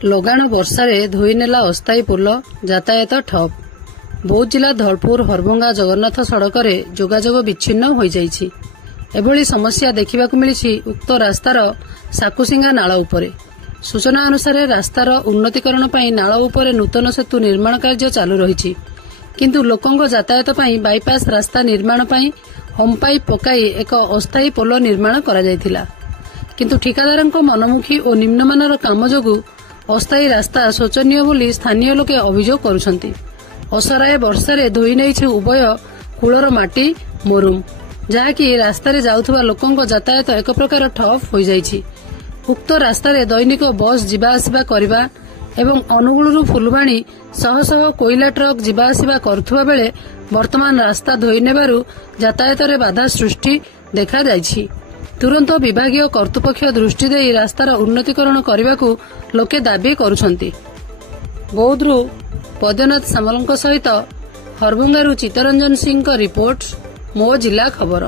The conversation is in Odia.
ଲଗାଣ ବର୍ଷାରେ ଧୋଇନେଲା ଅସ୍ଥାୟୀ ପୋଲ, ଯାତାୟାତ ଠପ୍। ବୌଦ୍ଧ ଜିଲ୍ଲା ଧଳପୁର ହରଭଙ୍ଗା ଜଗନ୍ନାଥ ସଡ଼କରେ ଯୋଗାଯୋଗ ବିଚ୍ଛିନ୍ନ ହୋଇଯାଇଛି। ଏଭଳି ସମସ୍ୟା ଦେଖିବାକୁ ମିଳିଛି ଉକ୍ତ ରାସ୍ତାର ସାକୁସିଙ୍ଗା ନାଳ ଉପରେ। ସୂଚନା ଅନୁସାରେ ରାସ୍ତାର ଉନ୍ନତୀକରଣ ପାଇଁ ନାଳ ଉପରେ ନୂତନ ସେତୁ ନିର୍ମାଣ କାର୍ଯ୍ୟ ଚାଲୁ ରହିଛି। କିନ୍ତୁ ଲୋକଙ୍କ ଯାତାୟାତ ପାଇଁ ବାଇପାସ୍ ରାସ୍ତା ନିର୍ମାଣ ପାଇଁ ହମ୍ପାଇପ୍ ପକାଇ ଏକ ଅସ୍ଥାୟୀ ପୋଲ ନିର୍ମାଣ କରାଯାଇଥିଲା। କିନ୍ତୁ ଠିକାଦାରଙ୍କ ମନମୁଖୀ ଓ ନିମ୍ନମାନର କାମ ଯୋଗୁଁ ଅସ୍ଥାୟୀ ରାସ୍ତା ଶୋଚନୀୟ ବୋଲି ସ୍ଥାନୀୟ ଲୋକେ ଅଭିଯୋଗ କରୁଛନ୍ତି। ଅସରାଏ ବର୍ଷାରେ ଧୋଇ ନେଇଛି ଉଭୟ କୂଳର ମାଟି ମରୁମ୍, ଯାହାକି ରାସ୍ତାରେ ଯାଉଥିବା ଲୋକଙ୍କ ଯାତାୟାତ ଏକ ପ୍ରକାର ଠପ୍ ହୋଇଯାଇଛି। ଉକ୍ତ ରାସ୍ତାରେ ଦୈନିକ ବସ୍ ଯିବା ଆସିବା କରିବା ଏବଂ ଅନୁଗୁଳରୁ ଫୁଲବାଣୀ ଶହ ଶହ କୋଇଲା ଟ୍ରକ୍ ଯିବା ଆସିବା କରୁଥିବା ବେଳେ ବର୍ତ୍ତମାନ ରାସ୍ତା ଧୋଇ ନେବାରୁ ଯାତାୟାତରେ ବାଧା ସୃଷ୍ଟି ଦେଖାଯାଇଛି। ତୁରନ୍ତ ବିଭାଗୀୟ କର୍ତ୍ତୃପକ୍ଷ ଦୃଷ୍ଟି ଦେଇ ରାସ୍ତାର ଉନ୍ନତୀକରଣ କରିବାକୁ ଲୋକେ ଦାବି କରୁଛନ୍ତି। ବୌଦ୍ଧରୁ ବୈଦ୍ୟନାଥ ସାମଲଙ୍କ ସହିତ ହରଭଙ୍ଗାରୁ ଚିତ୍ତରଞ୍ଜନ ସିଂଙ୍କ ରିପୋର୍ଟ, ମୋ ଜିଲ୍ଲା ଖବର।